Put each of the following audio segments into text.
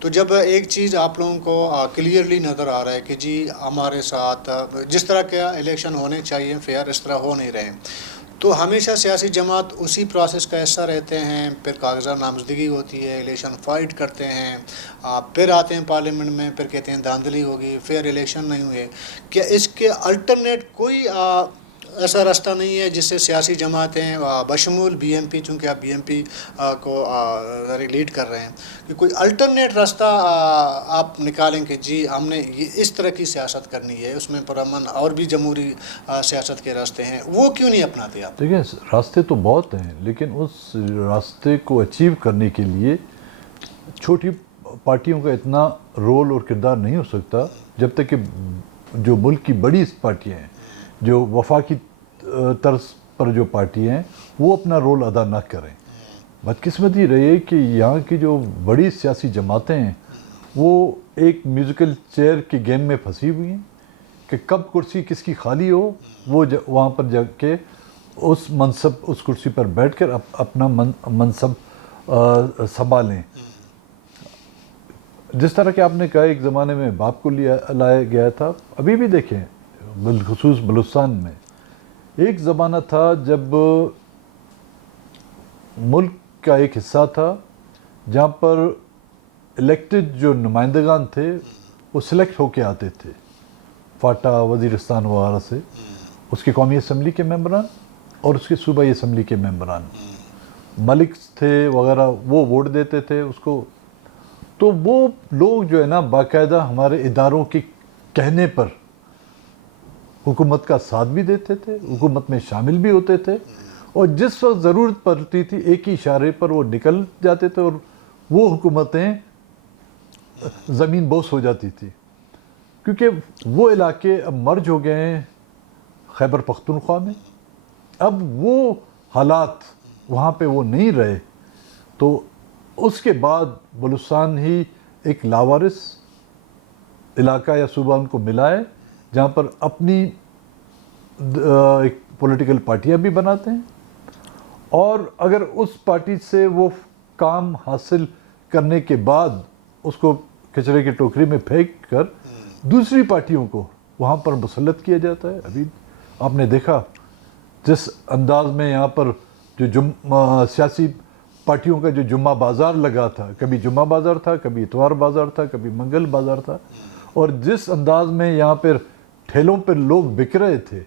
تو جب ایک چیز آپ لوگوں کو کلیئرلی نظر آ رہا ہے کہ جی ہمارے ساتھ جس طرح کے الیکشن ہونے چاہیے فیئر اس طرح ہو نہیں رہے، تو ہمیشہ سیاسی جماعت اسی پروسیس کا حصہ رہتے ہیں، پھر کاغذات نامزدگی ہوتی ہے، الیکشن فائٹ کرتے ہیں، پھر آتے ہیں پارلیمنٹ میں، پھر کہتے ہیں دھاندلی ہوگی، فیئر الیکشن نہیں ہوئے۔ کیا اس کے الٹرنیٹ کوئی ایسا راستہ نہیں ہے جس سے سیاسی جماعتیں بشمول بی ایم پی، چونکہ آپ بی ایم پی کو لیڈ کر رہے ہیں، کہ کوئی الٹرنیٹ راستہ آپ نکالیں کہ جی ہم نے یہ اس طرح کی سیاست کرنی ہے، اس میں پرامن اور بھی جمہوری سیاست کے راستے ہیں، وہ کیوں نہیں اپناتے آپ؟ دیکھیں راستے تو بہت ہیں، لیکن اس راستے کو اچیو کرنے کے لیے چھوٹی پارٹیوں کا اتنا رول اور کردار نہیں ہو سکتا جب تک کہ جو ملک کی بڑی پارٹیاں ہیں، جو وفاقی طرز پر جو پارٹیاں ہیں، وہ اپنا رول ادا نہ کریں۔ بدقسمتی رہی ہے کہ یہاں کی جو بڑی سیاسی جماعتیں ہیں وہ ایک میوزیکل چیئر کے گیم میں پھنسی ہوئی ہیں کہ کب کرسی کس کی خالی ہو وہ وہاں پر جا کے اس کرسی پر بیٹھ کر اپنا منصب سنبھالیں۔ جس طرح کہ آپ نے کہا ایک زمانے میں باپ کو لایا گیا تھا، ابھی بھی دیکھیں بالخصوص بلوچستان میں ایک زمانہ تھا جب ملک کا ایک حصہ تھا جہاں پر الیکٹڈ جو نمائندگان تھے وہ سلیکٹ ہو کے آتے تھے فاٹا، وزیرستان وغیرہ سے، اس کی قومی اسمبلی کے ممبران اور اس کے صوبائی اسمبلی کے ممبران، ملک تھے وغیرہ، وہ ووٹ دیتے تھے اس کو۔ تو وہ لوگ جو ہے نا باقاعدہ ہمارے اداروں کے کہنے پر حکومت کا ساتھ بھی دیتے تھے، حکومت میں شامل بھی ہوتے تھے، اور جس وقت ضرورت پڑتی تھی ایک ہی اشارے پر وہ نکل جاتے تھے اور وہ حکومتیں زمین بوس ہو جاتی تھی، کیونکہ وہ علاقے اب مرج ہو گئے ہیں خیبر پختونخوا میں۔ اب وہ حالات وہاں پہ وہ نہیں رہے، تو اس کے بعد بلوچستان ہی ایک لاوارث علاقہ یا صوبہ ان کو ملا ہے جہاں پر اپنی ایک پولیٹیکل پارٹیاں بھی بناتے ہیں، اور اگر اس پارٹی سے وہ کام حاصل کرنے کے بعد اس کو کچرے کی ٹوکری میں پھینک کر دوسری پارٹیوں کو وہاں پر مسلط کیا جاتا ہے۔ ابھی آپ نے دیکھا جس انداز میں یہاں پر جو سیاسی پارٹیوں کا جو جمعہ بازار لگا تھا، کبھی جمعہ بازار تھا، کبھی اتوار بازار تھا، کبھی منگل بازار تھا، اور جس انداز میں یہاں پر ٹھیلوں پر لوگ بک رہے تھے،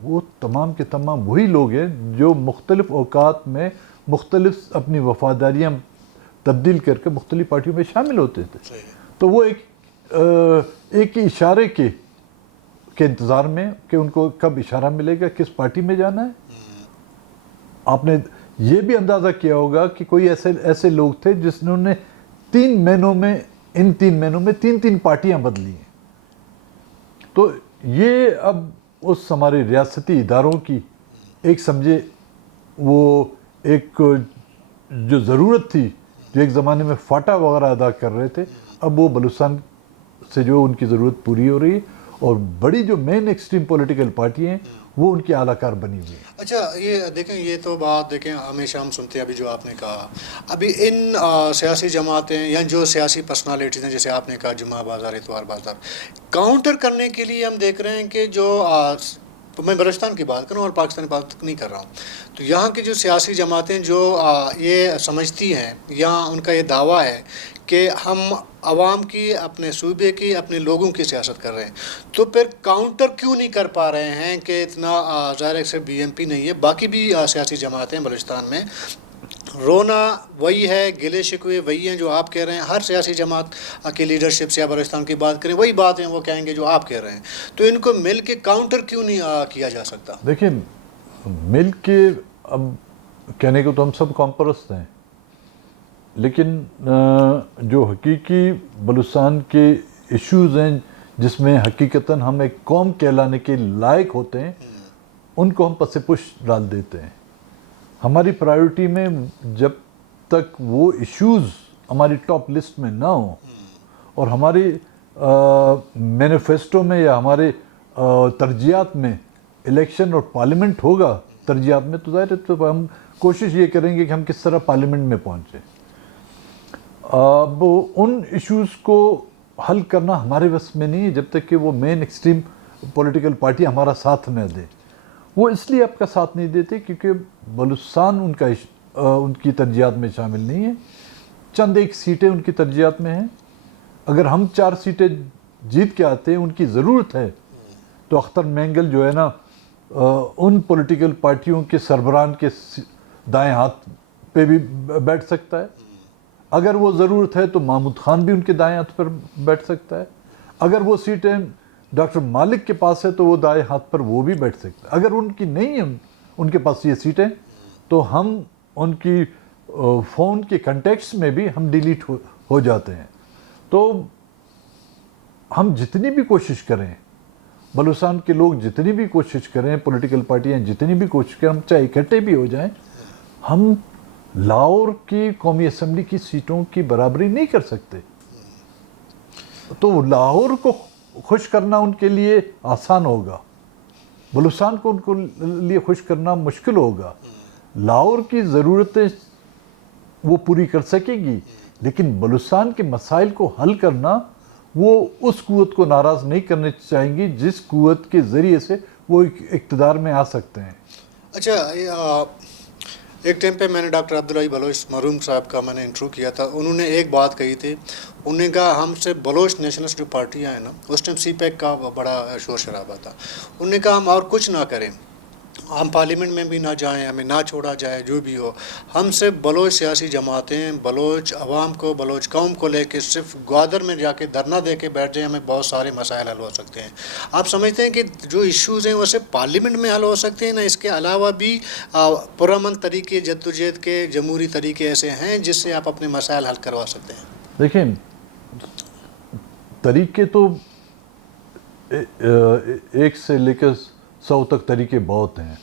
وہ تمام کے تمام وہی لوگ ہیں جو مختلف اوقات میں مختلف اپنی وفاداریاں تبدیل کر کے مختلف پارٹیوں میں شامل ہوتے تھے۔ تو وہ ایک ہی اشارے کے انتظار میں کہ ان کو کب اشارہ ملے گا کس پارٹی میں جانا ہے۔ آپ نے یہ بھی اندازہ کیا ہوگا کہ کوئی ایسے لوگ تھے جنہوں نے 3 مہینوں میں تین پارٹیاں بدلی ہیں۔ تو یہ اب اس ہمارے ریاستی اداروں کی ایک سمجھے وہ ایک جو ضرورت تھی، جو ایک زمانے میں فاٹا وغیرہ ادا کر رہے تھے، اب وہ بلوچستان سے جو ان کی ضرورت پوری ہو رہی ہے، اور بڑی جو مین ایکسٹریم پولیٹیکل پارٹی ہیں وہ ان کی اعلیٰ کار بنی ہوئی ہیں۔ اچھا یہ دیکھیں، یہ تو بات دیکھیں ہمیشہ ہم سنتے ہیں، ابھی جو آپ نے کہا، ابھی ان سیاسی جماعتیں یا جو سیاسی پرسنالٹیز ہیں، جیسے آپ نے کہا جمعہ بازار، اتوار بازار، کاؤنٹر کرنے کے لیے ہم دیکھ رہے ہیں کہ جو میں بلوچستان کی بات کروں اور پاکستان کی بات نہیں کر رہا ہوں، تو یہاں کی جو سیاسی جماعتیں جو یہ سمجھتی ہیں یا ان کا یہ دعویٰ ہے کہ ہم عوام کی، اپنے صوبے کی، اپنے لوگوں کی سیاست کر رہے ہیں، تو پھر کاؤنٹر کیوں نہیں کر پا رہے ہیں کہ اتنا ظاہر ہے صرف بی ایم پی نہیں ہے، باقی بھی سیاسی جماعتیں بلوچستان میں، رونا وہی ہے، گلے شکوے وہی ہیں جو آپ کہہ رہے ہیں، ہر سیاسی جماعت کی لیڈرشپ سے یا بلوچستان کی بات کریں وہی بات ہیں وہ کہیں گے جو آپ کہہ رہے ہیں، تو ان کو مل کے کاؤنٹر کیوں نہیں کیا جا سکتا؟ دیکھیں مل کے، اب کہنے کو تو ہم سب قوم پرست ہیں، لیکن جو حقیقی بلوچستان کے ایشوز ہیں جس میں حقیقتاً ہم ایک قوم کہلانے کے لائق ہوتے ہیں، ان کو ہم پس پش ڈال دیتے ہیں۔ ہماری پرائیورٹی میں جب تک وہ ایشوز ہماری ٹاپ لسٹ میں نہ ہوں، اور ہماری مینیفیسٹو میں یا ہمارے ترجیحات میں الیکشن اور پارلیمنٹ ہوگا ترجیحات میں، تو ظاہر ہے تو ہم کوشش یہ کریں گے کہ ہم کس طرح پارلیمنٹ میں پہنچیں۔ اب ان ایشوز کو حل کرنا ہمارے بس میں نہیں ہے جب تک کہ وہ مین ایکسٹریم پولیٹیکل پارٹی ہمارا ساتھ نہ دے. وہ اس لیے آپ کا ساتھ نہیں دیتے کیونکہ بلوچستان ان کی ترجیحات میں شامل نہیں ہے. چند ایک سیٹیں ان کی ترجیحات میں ہیں. اگر ہم 4 سیٹیں جیت کے آتے ہیں, ان کی ضرورت ہے, تو اختر مینگل جو ہے نا ان پولیٹیکل پارٹیوں کے سربراہان کے دائیں ہاتھ پہ بھی بیٹھ سکتا ہے. اگر وہ ضرورت ہے تو محمود خان بھی ان کے دائیں ہاتھ پر بیٹھ سکتا ہے. اگر وہ سیٹیں ڈاکٹر مالک کے پاس ہے تو وہ دائیں ہاتھ پر وہ بھی بیٹھ سکتا ہے. اگر ان کی نہیں ہیں ان کے پاس یہ سیٹیں, تو ہم ان کی فون کے کنٹیکٹس میں بھی ہم ڈیلیٹ ہو جاتے ہیں. تو ہم جتنی بھی کوشش کریں, بلوچستان کے لوگ جتنی بھی کوشش کریں, پولیٹیکل پارٹیاں جتنی بھی کوشش کریں, ہم چاہے اکٹھے بھی ہو جائیں, ہم لاہور کی قومی اسمبلی کی سیٹوں کی برابری نہیں کر سکتے. تو لاہور کو خوش کرنا ان کے لیے آسان ہوگا, بلوچستان کو ان کو لیے خوش کرنا مشکل ہوگا. لاہور کی ضرورتیں وہ پوری کر سکے گی, لیکن بلوچستان کے مسائل کو حل کرنا وہ اس قوت کو ناراض نہیں کرنے چاہیں گی جس قوت کے ذریعے سے وہ اقتدار میں آ سکتے ہیں. اچھا, ایک ٹائم پہ میں نے ڈاکٹر عبداللہ بلوچ مرحوم صاحب کا میں نے انٹرویو کیا تھا. انہوں نے ایک بات کہی تھی, انہوں نے کہا ہم سے بلوچ نیشنلسٹ جو پارٹیاں ہیں نا, اس ٹائم سی پیک کا بڑا شور شرابہ تھا. انہوں نے کہا ہم اور کچھ نہ کریں, ہم پارلیمنٹ میں بھی نہ جائیں, ہمیں نہ چھوڑا جائے, جو بھی ہو, ہم سے بلوچ سیاسی جماعتیں بلوچ عوام کو, بلوچ قوم کو لے کے صرف گوادر میں جا کے دھرنا دے کے بیٹھ جائیں, ہمیں بہت سارے مسائل حل ہو سکتے ہیں. آپ سمجھتے ہیں کہ جو ایشوز ہیں وہ صرف پارلیمنٹ میں حل ہو سکتے ہیں, نہ اس کے علاوہ بھی پرامن طریقے, جدوجہد کے جمہوری طریقے ایسے ہیں جس سے آپ اپنے مسائل حل کروا سکتے ہیں؟ دیکھیں, طریقے تو 1 سے لے کر 100 تک طریقے بہت ہیں.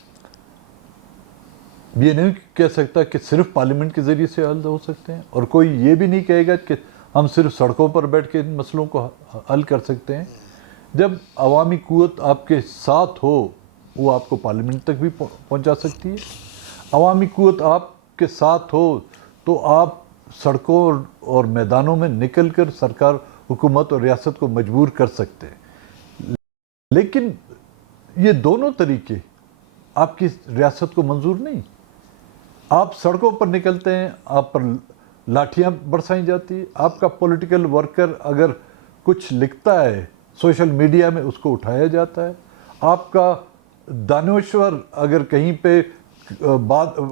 یہ نہیں کہہ سکتا کہ صرف پارلیمنٹ کے ذریعے سے حل ہو سکتے ہیں, اور کوئی یہ بھی نہیں کہے گا کہ ہم صرف سڑکوں پر بیٹھ کے ان مسئلوں کو حل کر سکتے ہیں. جب عوامی قوت آپ کے ساتھ ہو, وہ آپ کو پارلیمنٹ تک بھی پہنچا سکتی ہے. عوامی قوت آپ کے ساتھ ہو تو آپ سڑکوں اور میدانوں میں نکل کر سرکار, حکومت اور ریاست کو مجبور کر سکتے ہیں. لیکن یہ دونوں طریقے آپ کی ریاست کو منظور نہیں. آپ سڑکوں پر نکلتے ہیں, آپ پر لاٹھیاں برسائی جاتی ہے. آپ کا پولیٹیکل ورکر اگر کچھ لکھتا ہے سوشل میڈیا میں, اس کو اٹھایا جاتا ہے. آپ کا دانشور اگر کہیں پہ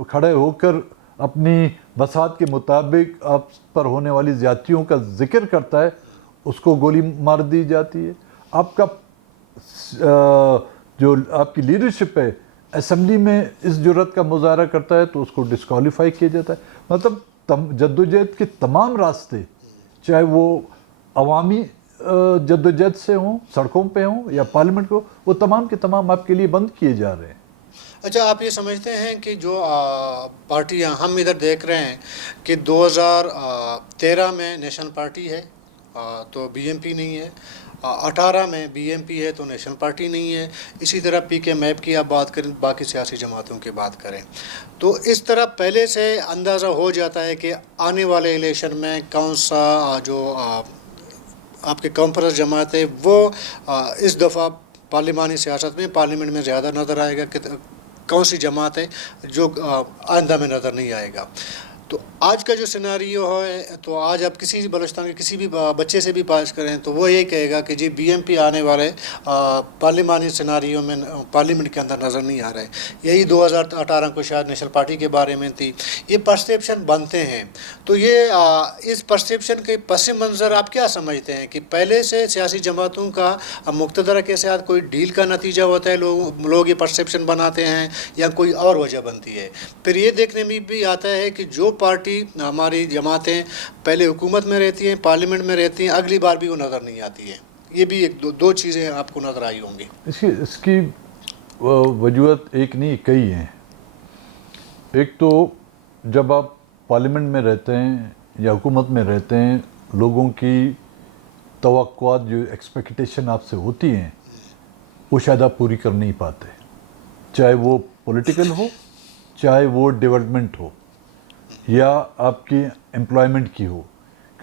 کھڑے ہو کر اپنی بساط کے مطابق آپ پر ہونے والی زیادتیوں کا ذکر کرتا ہے, اس کو گولی مار دی جاتی ہے. آپ کا جو آپ کی لیڈرشپ ہے اسمبلی میں اس جرات کا مظاہرہ کرتا ہے تو اس کو ڈسکوالیفائی کیا جاتا ہے. مطلب جدوجہد کے تمام راستے, چاہے وہ عوامی جدوجہد سے ہوں, سڑکوں پہ ہوں یا پارلیمنٹ کو, وہ تمام کے تمام آپ کے لیے بند کیے جا رہے ہیں. اچھا, آپ یہ سمجھتے ہیں کہ جو پارٹیاں ہم ادھر دیکھ رہے ہیں کہ 2013 میں نیشنل پارٹی ہے تو بی ایم پی نہیں ہے, 18 میں بی ایم پی ہے تو نیشنل پارٹی نہیں ہے, اسی طرح پی کے میپ کی آپ بات کریں, باقی سیاسی جماعتوں کی بات کریں, تو اس طرح پہلے سے اندازہ ہو جاتا ہے کہ آنے والے الیکشن میں کون سا جو آپ کے کانفرنس جماعت ہے وہ اس دفعہ پارلیمانی سیاست میں, پارلیمنٹ میں زیادہ نظر آئے گا, کہ کون سی جماعت ہے جو آئندہ میں نظر نہیں آئے گا. تو آج کا جو سیناریو ہے, تو آج آپ کسی بھی بلوچستان کے کسی بھی بچے سے بھی بات کریں تو وہ یہی کہے گا کہ جی بی ایم پی آنے والے پارلیمانی سیناریو میں پارلیمنٹ کے اندر نظر نہیں آ رہے. یہی 2018 کو شاید نیشنل پارٹی کے بارے میں تھی. یہ پرسیپشن بنتے ہیں, تو یہ اس پرسیپشن کے پس منظر آپ کیا سمجھتے ہیں کہ پہلے سے سیاسی جماعتوں کا مقتدرہ کے ساتھ کوئی ڈیل کا نتیجہ ہوتا ہے, لوگ یہ پرسیپشن بناتے ہیں, یا کوئی اور وجہ بنتی ہے؟ پھر یہ دیکھنے میں بھی آتا ہے کہ جو پارٹی ہماری جماعتیں پہلے حکومت میں رہتی ہیں, پارلیمنٹ میں رہتی ہیں, اگلی بار بھی وہ نظر نہیں آتی ہے. یہ بھی ایک دو چیزیں آپ کو نظر آئی ہوں گی. اس کی وجوہات ایک نہیں کئی ہیں. ایک تو جب آپ پارلیمنٹ میں رہتے ہیں یا حکومت میں رہتے ہیں, لوگوں کی توقعات جو ایکسپیکٹیشن آپ سے ہوتی ہیں وہ شاید آپ پوری کر نہیں پاتے, چاہے وہ پولیٹیکل ہو, چاہے وہ ڈیولپمنٹ ہو, یا آپ کی امپلائمنٹ کی ہو,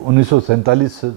1947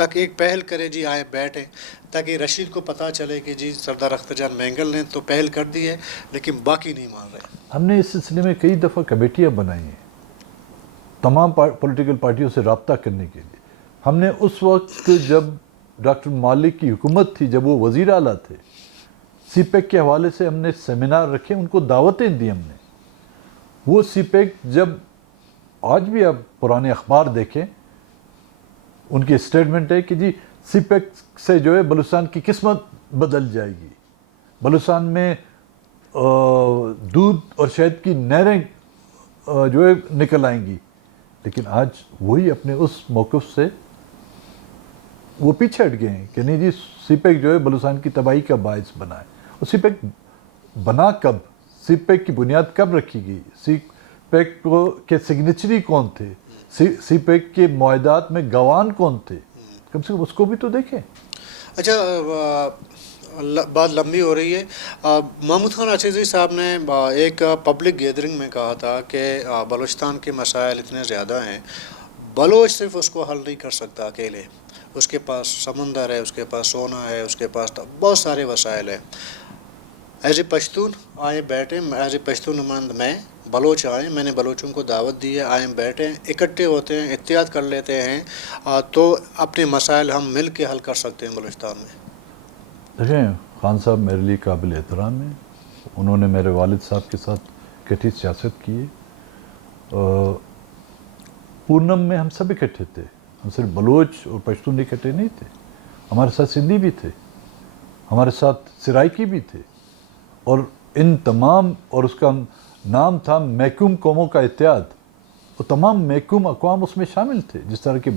تک ایک پہل کرے جی آئیں بیٹھیں, تاکہ رشید کو پتہ چلے کہ جی سردار اختر جان مینگل نے تو پہل کر دی ہے لیکن باقی نہیں مان رہے. ہم نے اس سلسلے میں کئی دفعہ کمیٹیاں بنائی ہیں تمام پولیٹیکل پارٹیوں سے رابطہ کرنے کے لیے. ہم نے اس وقت جب ڈاکٹر مالک کی حکومت تھی, جب وہ وزیر اعلیٰ تھے, سی پیک کے حوالے سے ہم نے سیمینار رکھے, ان کو دعوتیں دی ہم نے. وہ سی پیک جب آج بھی آپ پرانے اخبار دیکھیں, ان کی اسٹیٹمنٹ ہے کہ جی سی پیک سے جو ہے بلوچستان کی قسمت بدل جائے گی, بلوچستان میں دودھ اور شہد کی نہریں جو ہے نکل آئیں گی. لیکن آج وہی اپنے اس موقف سے وہ پیچھے ہٹ گئے ہیں کہ نہیں جی سی پیک جو ہے بلوچستان کی تباہی کا باعث بنا ہے. اور سی پیک بنا کب, سی پیک کی بنیاد کب رکھی گئی, سی پیک کے سگنیچری کون تھے, سی پیک کے معاہدات میں گوان کون تھے, کم سے کم اس کو بھی تو دیکھیں. اچھا, بات لمبی ہو رہی ہے. محمود خان عزیزی صاحب نے ایک پبلک گیدرنگ میں کہا تھا کہ بلوچستان کے مسائل اتنے زیادہ ہیں, بلوچ صرف اس کو حل نہیں کر سکتا اکیلے. اس کے پاس سمندر ہے, اس کے پاس سونا ہے, اس کے پاس بہت سارے وسائل ہیں. ایز اے پشتون آئیں بیٹھیں, ایز اے پشتون نمائند میں بلوچ آئیں, میں نے بلوچوں کو دعوت دی ہے, آئیں بیٹھیں, اکٹھے ہوتے ہیں, اتحاد کر لیتے ہیں, تو اپنے مسائل ہم مل کے حل کر سکتے ہیں بلوچستان میں. دیکھیں, خان صاحب میرے لیے قابل احترام ہیں. انہوں نے میرے والد صاحب کے ساتھ اکٹھی سیاست کی ہے. پورنم میں ہم سب اکٹھے تھے, ہم صرف بلوچ اور پشتون اکٹھے نہیں تھے, ہمارے ساتھ سندھی بھی تھے, ہمارے ساتھ سرائکی بھی تھے, اور ان تمام, اور اس کا نام تھا محکوم قوموں کا اتحاد. وہ تمام محکوم اقوام اس میں شامل تھے. جس طرح کہ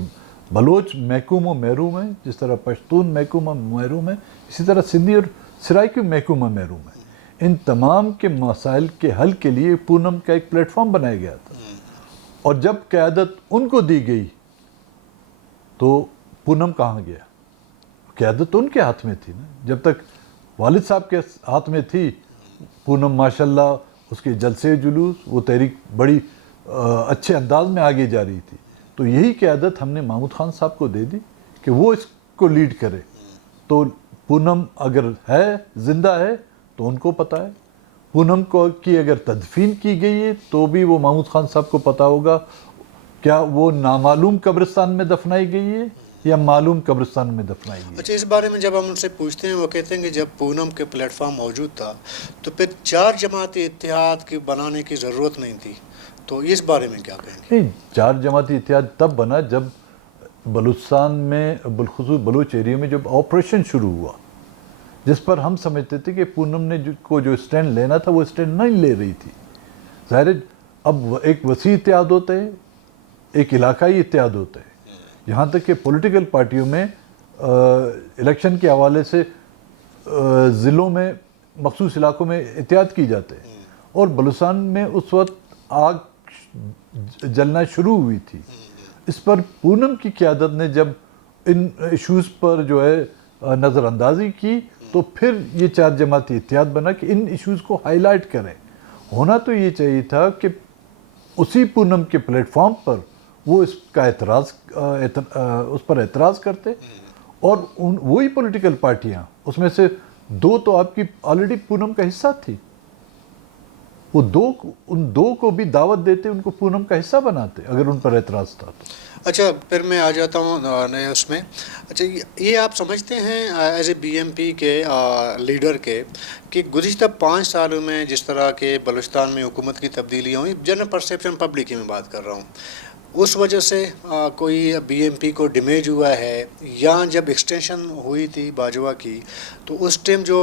بلوچ محکوم و محروم ہیں, جس طرح پشتون محکوم و محروم ہیں, اسی طرح سندھی اور سرائکی محکوم و محروم ہیں. ان تمام کے مسائل کے حل کے لیے پونم کا ایک پلیٹ فارم بنایا گیا تھا. اور جب قیادت ان کو دی گئی تو پونم کہاں گیا؟ قیادت تو ان کے ہاتھ میں تھی نا. جب تک والد صاحب کے ہاتھ میں تھی, پونم ماشاءاللہ اس کے جلسے جلوس, وہ تحریک بڑی اچھے انداز میں آگے جا رہی تھی. تو یہی قیادت ہم نے محمود خان صاحب کو دے دی کہ وہ اس کو لیڈ کرے. تو پونم اگر ہے, زندہ ہے, تو ان کو پتہ ہے. پونم کو کی اگر تدفین کی گئی ہے تو بھی وہ محمود خان صاحب کو پتہ ہوگا. کیا وہ نامعلوم قبرستان میں دفنائی گئی ہے یا معلوم قبرستان میں دفنائی گئی؟ اچھا, اس بارے میں جب ہم ان سے پوچھتے ہیں, وہ کہتے ہیں کہ جب پونم کے پلیٹ فارم موجود تھا تو پھر 4 جماعتی اتحاد کی بنانے کی ضرورت نہیں تھی. تو اس بارے میں کیا کہیں گے؟ نہیں, 4 جماعتی اتحاد تب بنا جب بلوچستان میں, بالخصوص بلوچ ایریا میں جب آپریشن شروع ہوا, جس پر ہم سمجھتے تھے کہ پونم نے جو اسٹینڈ لینا تھا وہ اسٹینڈ نہیں لے رہی تھی. ظاہر ہے اب ایک وسیع اتحاد ہوتا ہے, ایک علاقائی اتحاد ہوتا ہے. یہاں تک کہ پولیٹیکل پارٹیوں میں الیکشن کے حوالے سے ضلعوں میں, مخصوص علاقوں میں اتحاد کی جاتے ہیں. اور بلوچستان میں اس وقت آگ جلنا شروع ہوئی تھی. اس پر پونم کی قیادت نے جب ان ایشوز پر جو ہے نظر اندازی کی تو پھر یہ 4 جماعتی اتحاد بنا کہ ان ایشوز کو ہائی لائٹ کریں. ہونا تو یہ چاہیے تھا کہ اسی پونم کے پلیٹ فارم پر وہ اس کا اس پر اعتراض کرتے, اور وہی پولیٹیکل پارٹیاں, اس میں سے 2 تو آپ کی آلریڈی پونم کا حصہ تھی, وہ ان 2 کو بھی دعوت دیتے, ان کو پونم کا حصہ بناتے اگر ان پر اعتراض تھا تو. اچھا, پھر میں آ جاتا ہوں نئے اس میں. اچھا, یہ آپ سمجھتے ہیں as A B M P کے لیڈر کے کہ گزشتہ 5 سالوں میں جس طرح کے بلوچستان میں حکومت کی تبدیلیاں ہوئی, جنرل پرسیپشن پبلک کی میں بات کر رہا ہوں, اس وجہ سے کوئی بی ایم پی کو ڈیمیج ہوا ہے, یا جب ایکسٹینشن ہوئی تھی باجوہ کی تو اس ٹائم جو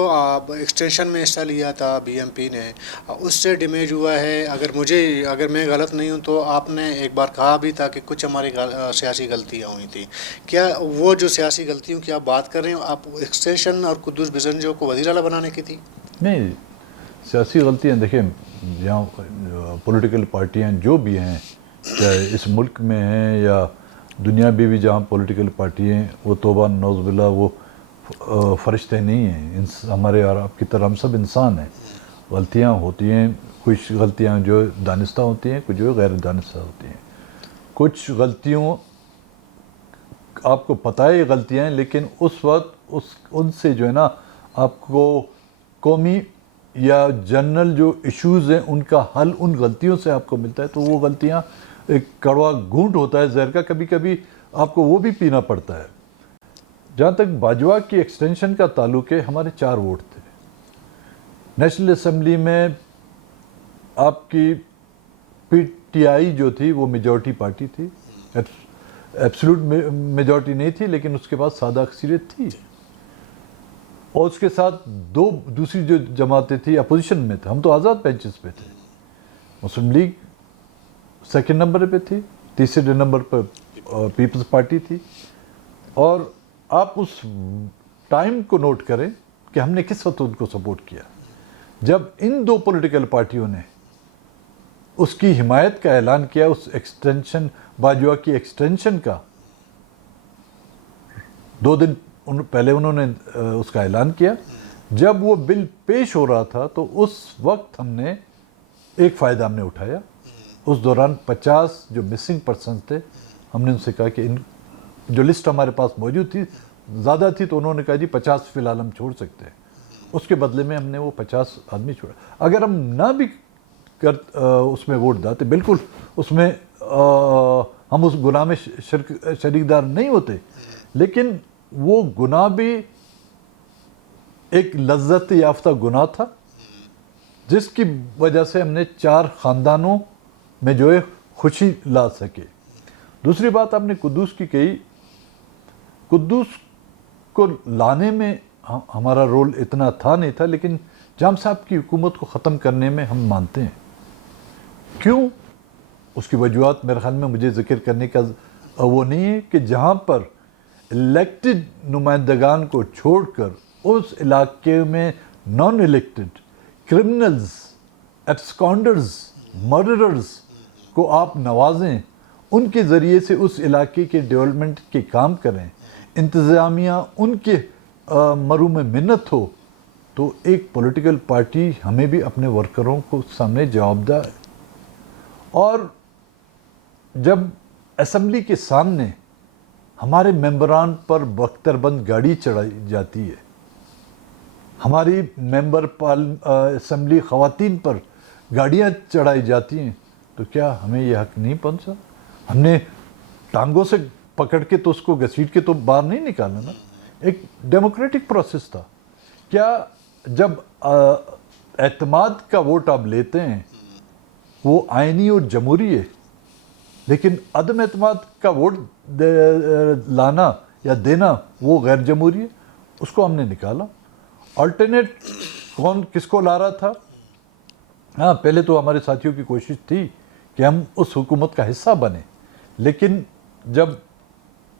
ایکسٹینشن میں حصہ لیا تھا بی ایم پی نے, اس سے ڈیمیج ہوا ہے؟ اگر میں غلط نہیں ہوں تو آپ نے ایک بار کہا بھی تھا کہ کچھ ہماری سیاسی غلطیاں ہوئی تھیں. کیا وہ جو سیاسی غلطیوں کی آپ بات کر رہے ہیں, آپ ایکسٹینشن اور قدوس بزنجو کو وزیر اعلیٰ بنانے کی تھی؟ نہیں, سیاسی غلطیاں دیکھیں, یہاں پولیٹیکل پارٹیاں جو بھی ہیں, چاہے اس ملک میں ہیں یا دنیا بھی جہاں پولیٹیکل پارٹی ہیں, وہ توبہ نعوذ باللہ وہ فرشتے نہیں ہیں. ہمارے اور آپ کی طرح ہم سب انسان ہیں, غلطیاں ہوتی ہیں. کچھ غلطیاں جو دانستہ ہوتی ہیں, کچھ جو غیر دانستہ ہوتی ہیں. کچھ غلطیوں آپ کو پتہ ہے یہ غلطیاں ہیں، لیکن اس وقت ان سے جو ہے نا آپ کو قومی یا جنرل جو ایشوز ہیں ان کا حل ان غلطیوں سے آپ کو ملتا ہے، تو وہ غلطیاں ایک کڑوا گھونٹ ہوتا ہے زہر کا، کبھی کبھی آپ کو وہ بھی پینا پڑتا ہے۔ جہاں تک باجوہ کی ایکسٹینشن کا تعلق ہے، ہمارے 4 ووٹ تھے نیشنل اسمبلی میں۔ آپ کی پی ٹی آئی جو تھی وہ میجورٹی پارٹی تھی، ایبسلوٹ میجورٹی نہیں تھی، لیکن اس کے پاس سادہ اکثریت تھی، اور اس کے ساتھ 2 دوسری جو جماعتیں تھیں اپوزیشن میں تھے، ہم تو آزاد بینچز پہ تھے۔ مسلم لیگ 2nd نمبر پہ تھی، 3رے نمبر پر پیپلز پارٹی تھی۔ اور آپ اس ٹائم کو نوٹ کریں کہ ہم نے کس وقت ان کو سپورٹ کیا، جب ان 2 پولیٹیکل پارٹیوں نے اس کی حمایت کا اعلان کیا، اس ایکسٹینشن باجوہ کی ایکسٹینشن کا 2 دن پہلے انہوں نے اس کا اعلان کیا۔ جب وہ بل پیش ہو رہا تھا تو اس وقت ہم نے ایک فائدہ ہم نے اٹھایا، اس دوران 50 جو مسنگ پرسنز تھے، ہم نے ان سے کہا کہ ان جو لسٹ ہمارے پاس موجود تھی زیادہ تھی، تو انہوں نے کہا جی 50 فی الحال ہم چھوڑ سکتے ہیں۔ اس کے بدلے میں ہم نے وہ 50 آدمی چھوڑا۔ اگر ہم نہ بھی اس میں ووٹ داتے، بالکل اس میں ہم اس گناہ میں شریک دار نہیں ہوتے، لیکن وہ گناہ بھی ایک لذت یافتہ گناہ تھا، جس کی وجہ سے ہم نے 4 خاندانوں میں جو ہے خوشی لا سکے۔ دوسری بات آپ نے قدوس کی کہی، قدوس کو لانے میں ہمارا رول اتنا تھا نہیں تھا، لیکن جام صاحب کی حکومت کو ختم کرنے میں ہم مانتے ہیں۔ کیوں؟ اس کی وجوہات میرے خیال میں مجھے ذکر کرنے کا وہ نہیں ہے، کہ جہاں پر الیکٹڈ نمائندگان کو چھوڑ کر اس علاقے میں نان الیکٹڈ کرمنلز، ایبسکانڈرز، مرڈررز کو آپ نوازیں، ان کے ذریعے سے اس علاقے کے ڈیولپمنٹ کے کام کریں، انتظامیہ ان کے مروم منت ہو، تو ایک پولیٹیکل پارٹی ہمیں بھی اپنے ورکروں کو سامنے جوابدہ ہے۔ اور جب اسمبلی کے سامنے ہمارے ممبران پر بختر بند گاڑی چڑھائی جاتی ہے، ہماری ممبر اسمبلی خواتین پر گاڑیاں چڑھائی جاتی ہیں، تو کیا ہمیں یہ حق نہیں پہنچا؟ ہم نے ٹانگوں سے پکڑ کے تو اس کو گھسیٹ کے تو باہر نہیں نکالا نا، ایک ڈیموکریٹک پروسیس تھا۔ کیا جب اعتماد کا ووٹ آپ لیتے ہیں وہ آئینی اور جمہوری ہے، لیکن عدم اعتماد کا ووٹ لانا یا دینا وہ غیر جمہوری ہے، اس کو ہم نے نکالا۔ آلٹرنیٹ کون کس کو لا رہا تھا؟ ہاں، پہلے تو ہمارے ساتھیوں کی کوشش تھی کہ ہم اس حکومت کا حصہ بنیں، لیکن جب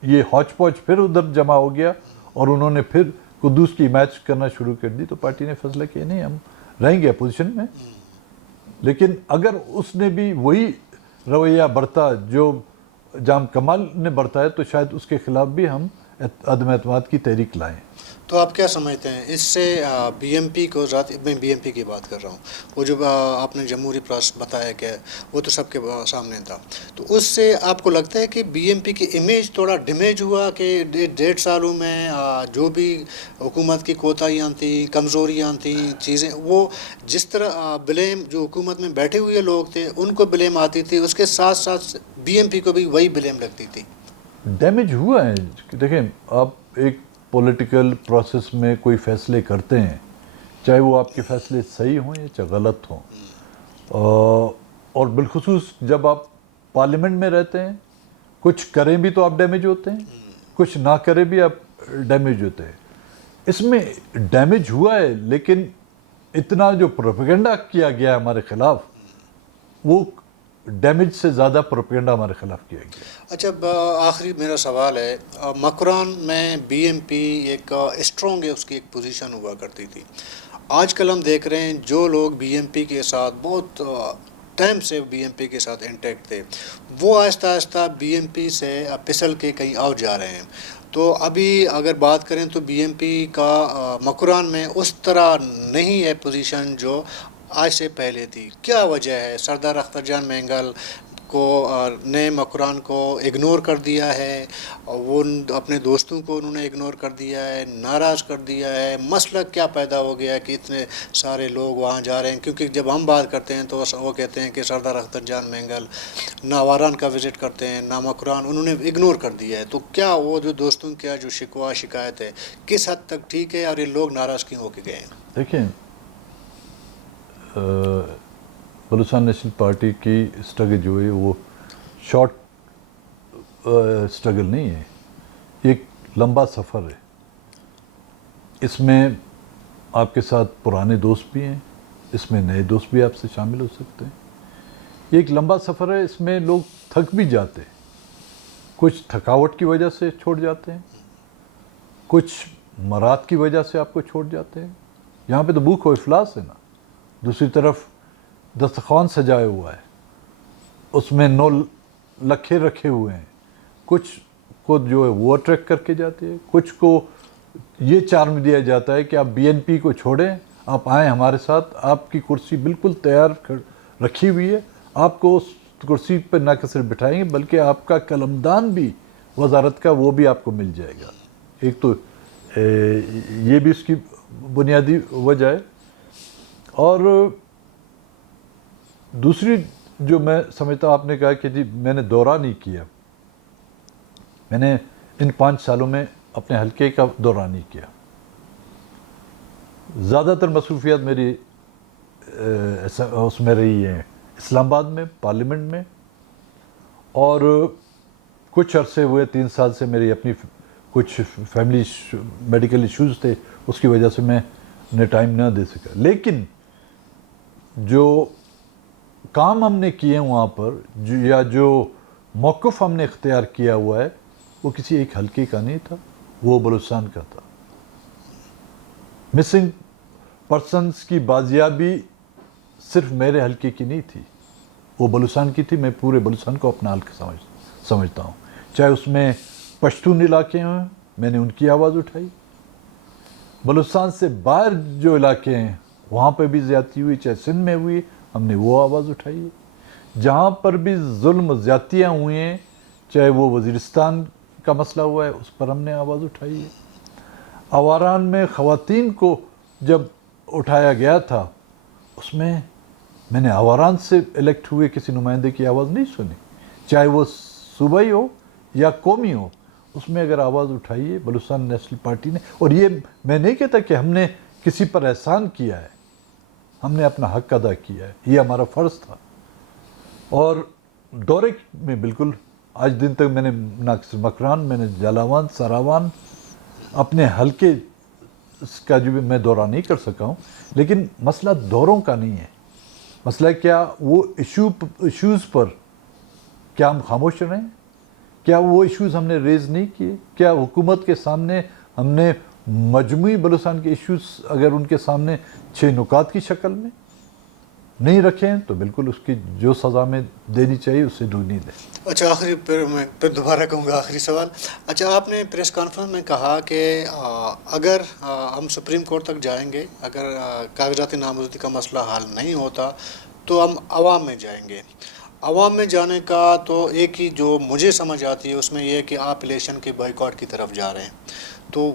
یہ ہوچ پوچ پھر ادھر جمع ہو گیا اور انہوں نے پھر قدوس کی حمایت کرنا شروع کر دی، تو پارٹی نے فیصلہ کیا نہیں، ہم رہیں گے اپوزیشن میں۔ لیکن اگر اس نے بھی وہی رویہ برتا جو جام کمال نے برتایا، تو شاید اس کے خلاف بھی ہم عدم اعتماد کی تحریک لائیں۔ تو آپ کیا سمجھتے ہیں اس سے بی ایم پی کو، میں بی ایم پی کی بات کر رہا ہوں، وہ جو آپ نے جمہوری پروسیس بتایا کہ وہ تو سب کے سامنے تھا، تو اس سے آپ کو لگتا ہے کہ بی ایم پی کی امیج تھوڑا ڈیمیج ہوا کہ 1.5 سالوں میں جو بھی حکومت کی کوتاہیاں تھیں، کمزوریاں تھیں، چیزیں، وہ جس طرح بلیم جو حکومت میں بیٹھے ہوئے لوگ تھے ان کو بلیم آتی تھی، اس کے ساتھ ساتھ بی ایم پی کو بھی وہی بلیم لگتی تھی؟ ڈیمیج ہوا ہے۔ دیکھیں، آپ ایک پولیٹیکل پروسیس میں کوئی فیصلے کرتے ہیں، چاہے وہ آپ کے فیصلے صحیح ہوں یا چاہے غلط ہوں، اور بالخصوص جب آپ پارلیمنٹ میں رہتے ہیں، کچھ کریں بھی تو آپ ڈیمیج ہوتے ہیں، کچھ نہ کریں بھی آپ ڈیمیج ہوتے ہیں۔ اس میں ڈیمیج ہوا ہے، لیکن اتنا جو پروپیگنڈا کیا گیا ہمارے خلاف، وہ ڈیمیج سے زیادہ پروپیگنڈا ہمارے خلاف کیا گیا۔ اچھا، آخری میرا سوال ہے، مکران میں بی ایم پی ایک اسٹرانگ ہے، اس کی ایک پوزیشن ہوا کرتی تھی۔ آج کل ہم دیکھ رہے ہیں جو لوگ بی ایم پی کے ساتھ بہت ٹائم سے بی ایم پی کے ساتھ انٹیکٹ تھے، وہ آہستہ آہستہ بی ایم پی سے پھسل کے کہیں اور جا رہے ہیں۔ تو ابھی اگر بات کریں تو بی ایم پی کا مکران میں اس طرح نہیں ہے پوزیشن جو آج سے پہلے تھی۔ کیا وجہ ہے؟ سردار اختر جان مینگل کو نئے حکمران کو اگنور کر دیا ہے، اور وہ اپنے دوستوں کو انہوں نے اگنور کر دیا ہے، ناراض کر دیا ہے. مسئلہ کیا پیدا ہو گیا ہے کہ اتنے سارے لوگ وہاں جا رہے ہیں؟ کیونکہ جب ہم بات کرتے ہیں تو وہ کہتے ہیں کہ سردار اختر جان مینگل نہ آواران کا وزٹ کرتے ہیں نہ حکمران، انہوں نے اگنور کر دیا ہے. تو کیا وہ جو دوستوں کا جو شکوہ شکایت ہے کس حد تک ٹھیک ہے، اور یہ لوگ ناراض کیوں ہو کے گئے ہیں؟ دیکھیں، بلوچستان نیشنل پارٹی کی اسٹرگل جو ہے وہ شارٹ اسٹرگل نہیں ہے، ایک لمبا سفر ہے. اس میں آپ کے ساتھ پرانے دوست بھی ہیں، اس میں نئے دوست بھی آپ سے شامل ہو سکتے ہیں. یہ ایک لمبا سفر ہے، اس میں لوگ تھک بھی جاتے ہیں، کچھ تھکاوٹ کی وجہ سے چھوڑ جاتے ہیں، کچھ مراد کی وجہ سے آپ کو چھوڑ جاتے ہیں. یہاں پہ تو بھوک و افلاس ہے نا. دوسری طرف دسترخوان سجائے ہوا ہے، اس میں 9 لکھے رکھے ہوئے ہیں. کچھ کو جو ہے وہ اٹریکٹ کر کے جاتے ہیں، کچھ کو یہ چارم دیا جاتا ہے کہ آپ بی این پی کو چھوڑیں، آپ آئیں ہمارے ساتھ، آپ کی کرسی بالکل تیار رکھی ہوئی ہے، آپ کو اس کرسی پہ نہ کہ صرف بٹھائیں گے بلکہ آپ کا قلمدان بھی وزارت کا وہ بھی آپ کو مل جائے گا. ایک تو یہ بھی اس کی بنیادی وجہ ہے. اور دوسری جو میں سمجھتا ہوں، آپ نے کہا کہ جی میں نے دورہ نہیں کیا، میں نے ان 5 سالوں میں اپنے حلقے کا دورہ نہیں کیا. زیادہ تر مصروفیات میری اس میں رہی ہیں اسلام آباد میں، پارلیمنٹ میں، اور کچھ عرصے ہوئے 3 سال سے میری اپنی کچھ فیملی میڈیکل ایشوز تھے، اس کی وجہ سے میں نے ٹائم نہ دے سکا. لیکن جو کام ہم نے کیے ہیں وہاں پر، یا جو موقف ہم نے اختیار کیا ہوا ہے، وہ کسی ایک حلقے کا نہیں تھا، وہ بلوچستان کا تھا. مسنگ پرسنز کی بازیابی صرف میرے حلقے کی نہیں تھی، وہ بلوچستان کی تھی. میں پورے بلوچستان کو اپنا حلقہ سمجھتا ہوں. چاہے اس میں پشتون علاقے ہیں، میں نے ان کی آواز اٹھائی. بلوچستان سے باہر جو علاقے ہیں وہاں پہ بھی زیادتی ہوئی، چاہے سندھ میں ہوئی، ہم نے وہ آواز اٹھائی ہے. جہاں پر بھی ظلم زیادتیاں ہوئی ہیں، چاہے وہ وزیرستان کا مسئلہ ہوا ہے، اس پر ہم نے آواز اٹھائی ہے. آواران میں خواتین کو جب اٹھایا گیا تھا، اس میں نے آواران سے الیکٹ ہوئے کسی نمائندے کی آواز نہیں سنی، چاہے وہ صوبائی ہو یا قومی ہو. اس میں اگر آواز اٹھائی ہے بلوچستان نیشنل پارٹی نے. اور یہ میں نہیں کہتا کہ ہم نے کسی پر احسان کیا ہے، ہم نے اپنا حق ادا کیا ہے، یہ ہمارا فرض تھا. اور دورے میں بالکل آج دن تک میں نے ناقص مکران، میں نے جالاوان، سراوان، اپنے حلقے کا جو بھی میں دورہ نہیں کر سکا ہوں. لیکن مسئلہ دوروں کا نہیں ہے، مسئلہ کیا وہ ایشوز پر کیا ہم خاموش رہیں؟ کیا وہ ایشوز ہم نے ریز نہیں کیے؟ کیا حکومت کے سامنے ہم نے مجموعی بلوچستان کے ایشوز اگر ان کے سامنے 6 نکات کی شکل میں نہیں رکھے ہیں تو بالکل اس کی جو سزا میں دینی چاہیے اس سے دگنی دیں. اچھا، آخری میں پھر دوبارہ کہوں گا آخری سوال. اچھا، آپ نے پریس کانفرنس میں کہا کہ اگر ہم سپریم کورٹ تک جائیں گے، اگر کاغذاتی نامزدگی کا مسئلہ حل نہیں ہوتا تو ہم عوام میں جائیں گے. عوام میں جانے کا تو ایک ہی جو مجھے سمجھ آتی ہے اس میں یہ ہے کہ آپ الیکشن کے بائیکاٹ کی طرف جا رہے ہیں. تو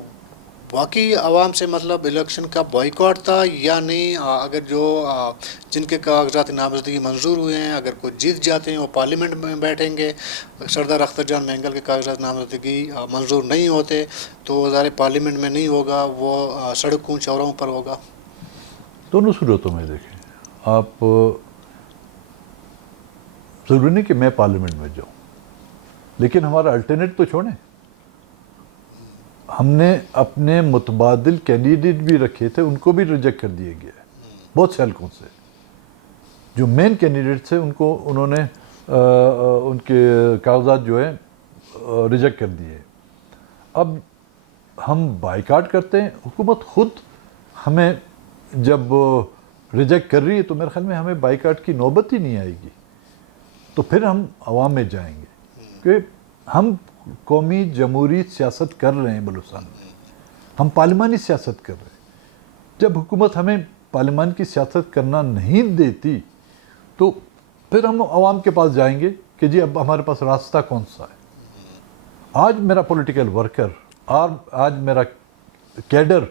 واقعی عوام سے مطلب الیکشن کا بائیکاٹ تھا یا نہیں؟ اگر جو جن کے کاغذات نامزدگی منظور ہوئے ہیں اگر کوئی جیت جاتے ہیں وہ پارلیمنٹ میں بیٹھیں گے، سردار اختر جان مینگل کے کاغذات نامزدگی منظور نہیں ہوتے تو وزارت پارلیمنٹ میں نہیں ہوگا، وہ سڑکوں چوراہوں پر ہوگا. دونوں صورتوں میں دیکھیں آپ، ضروری نہیں کہ میں پارلیمنٹ میں جاؤں، لیکن ہمارا الٹرنیٹ تو چھوڑیں. ہم نے اپنے متبادل کینڈیڈیٹ بھی رکھے تھے، ان کو بھی ریجیکٹ کر دیا گیا ہے بہت سے حلقوں سے. جو مین کینڈیڈیٹ تھے ان کو انہوں نے ان کے کاغذات جو ہے ریجیکٹ کر دیے. اب ہم بائیکاٹ کرتے ہیں، حکومت خود ہمیں جب ریجیکٹ کر رہی ہے تو میرے خیال میں ہمیں بائیکاٹ کی نوبت ہی نہیں آئے گی. تو پھر ہم عوام میں جائیں گے کہ ہم قومی جمہوری سیاست کر رہے ہیں بلوچستان میں، ہم پارلیمانی سیاست کر رہے ہیں. جب حکومت ہمیں پارلیمان کی سیاست کرنا نہیں دیتی تو پھر ہم عوام کے پاس جائیں گے کہ جی اب ہمارے پاس راستہ کون سا ہے. آج میرا پولیٹیکل ورکر اور آج میرا کیڈر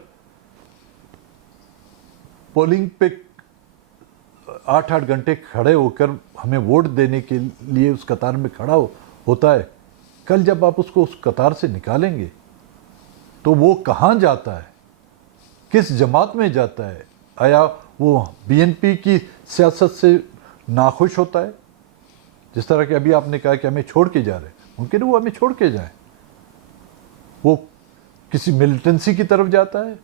پولنگ پہ 8 گھنٹے کھڑے ہو کر ہمیں ووٹ دینے کے لیے اس قطار میں کھڑا ہوتا ہے. کل جب آپ اس کو اس قطار سے نکالیں گے تو وہ کہاں جاتا ہے, کس جماعت میں جاتا ہے؟ آیا وہ بی این پی کی سیاست سے ناخوش ہوتا ہے؟ جس طرح کہ ابھی آپ نے کہا کہ ہمیں چھوڑ کے جا رہے ہیں, ممکن ہے وہ ہمیں چھوڑ کے جائیں. وہ کسی ملیٹنسی کی طرف جاتا ہے,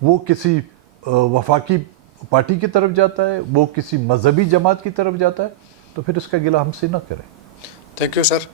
وہ کسی وفاقی پارٹی کی طرف جاتا ہے, وہ کسی مذہبی جماعت کی طرف جاتا ہے, تو پھر اس کا گلہ ہم سے نہ کریں. Thank you sir.